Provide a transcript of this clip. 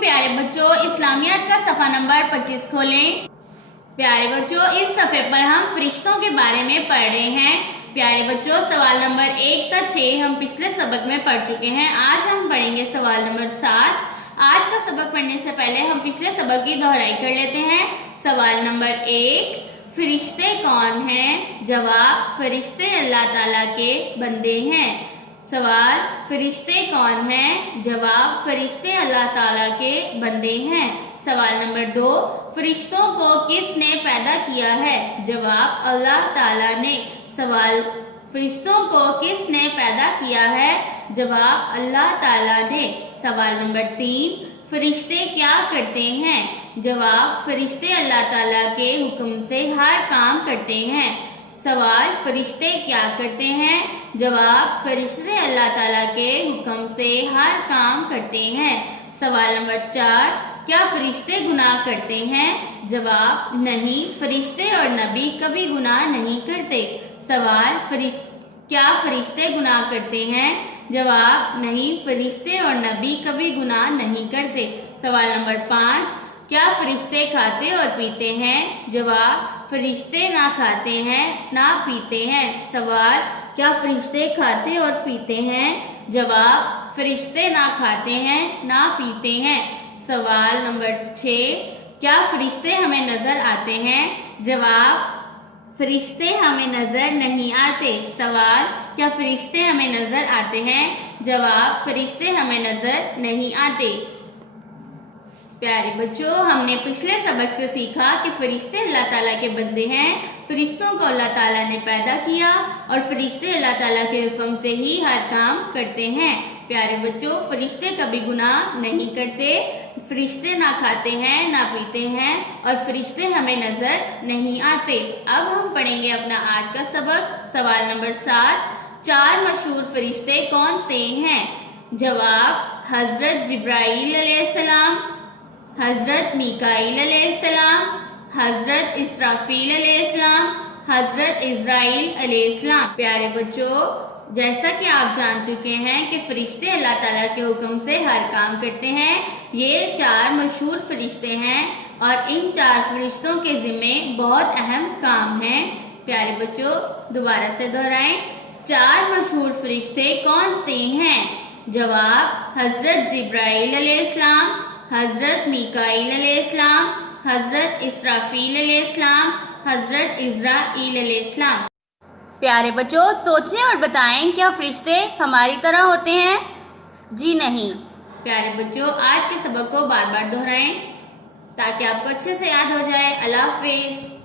प्यारे बच्चों, इस्लामियात का सफ़ा नंबर 25 खोलें। प्यारे बच्चों, इस सफ़े पर हम फरिश्तों के बारे में पढ़ रहे हैं। प्यारे बच्चों, सवाल नंबर 1 तक 6 हम पिछले सबक में पढ़ चुके हैं। आज हम पढ़ेंगे सवाल नंबर 7। आज का सबक पढ़ने से पहले हम पिछले सबक की दोहराई कर लेते हैं। सवाल नंबर 1, फरिश्ते कौन हैं? जवाब, फरिश्ते अल्लाह ताला के बंदे हैं। सवाल, फरिश्ते कौन हैं? जवाब, फरिश्ते अल्लाह ताला के बंदे हैं। सवाल नंबर 2, फरिश्तों को किसने पैदा किया है? जवाब, अल्लाह ताला ने। सवाल, फरिश्तों को किसने पैदा किया है? जवाब, अल्लाह ताला ने। सवाल नंबर 3, फरिश्ते क्या करते हैं? जवाब, फरिश्ते अल्लाह ताला के हुक्म से हर काम करते हैं। सवाल, फरिश्ते क्या करते हैं? जवाब, फरिश्ते अल्लाह ताला के हुक्म से हर काम करते हैं। सवाल नंबर 4, क्या फरिश्ते गुनाह करते हैं? जवाब, नहीं, फरिश्ते और नबी कभी गुनाह नहीं करते। सवाल, क्या फरिश्ते गुनाह करते हैं? जवाब, नहीं, फरिश्ते और नबी कभी गुनाह नहीं करते। सवाल नंबर 5, क्या फरिश्ते खाते और पीते हैं? जवाब, फरिश्ते ना खाते हैं ना पीते हैं। सवाल, क्या फरिश्ते खाते और पीते हैं? जवाब, फरिश्ते ना खाते हैं ना पीते हैं। सवाल नंबर 6, क्या फरिश्ते हमें नजर आते हैं? जवाब, फरिश्ते हमें नजर नहीं आते। सवाल, क्या फरिश्ते हमें नजर आते हैं? जवाब, फरिश्ते हमें नजर नहीं आते। प्यारे बच्चों, हमने पिछले सबक से सीखा कि फरिश्ते अल्लाह ताला के बंदे हैं। फरिश्तों को अल्लाह ताला ने पैदा किया और फरिश्ते अल्लाह ताला के हुक्म से ही हर काम करते हैं। प्यारे बच्चों, फरिश्ते कभी गुनाह नहीं करते, फरिश्ते ना खाते हैं ना पीते हैं और फरिश्ते हमें नजर नहीं आते। अब हम पढ़ेंगे अपना आज का सबक। सवाल नंबर 7, 4 मशहूर फरिश्ते कौन से हैं? जवाब, हजरत जिब्राइल अलैहिस्सलाम, हजरत मीकाईल अलैहिस्सलाम, हजरत इसराफील अलैहिस्सलाम, हजरत इजराइल अलैहिस्सलाम। प्यारे बच्चों, जैसा कि आप जान चुके हैं कि फरिश्ते अल्लाह ताला के हुक्म से हर काम करते हैं। ये 4 मशहूर फरिश्ते हैं और इन 4 फरिश्तों के जिम्मे बहुत अहम काम हैं। प्यारे बच्चों, दोबारा से दोहराएं, 4 मशहूर फरिश्ते कौन से हैं? जवाब, हजरत जिब्राइल अलैहिस्सलाम, हजरत मीकाईल अलैहिस्सलाम, हजरत इसराफील अलैहिस्सलाम, हजरत इजराइल अलैहिस्सलाम। प्यारे बच्चों, सोचें और बताएं, क्या फरिश्ते हमारी तरह होते हैं? जी नहीं। प्यारे बच्चों, आज के सबक को बार बार दोहराएं ताकि आपको अच्छे से याद हो जाए। अल्लाह हाफिज़।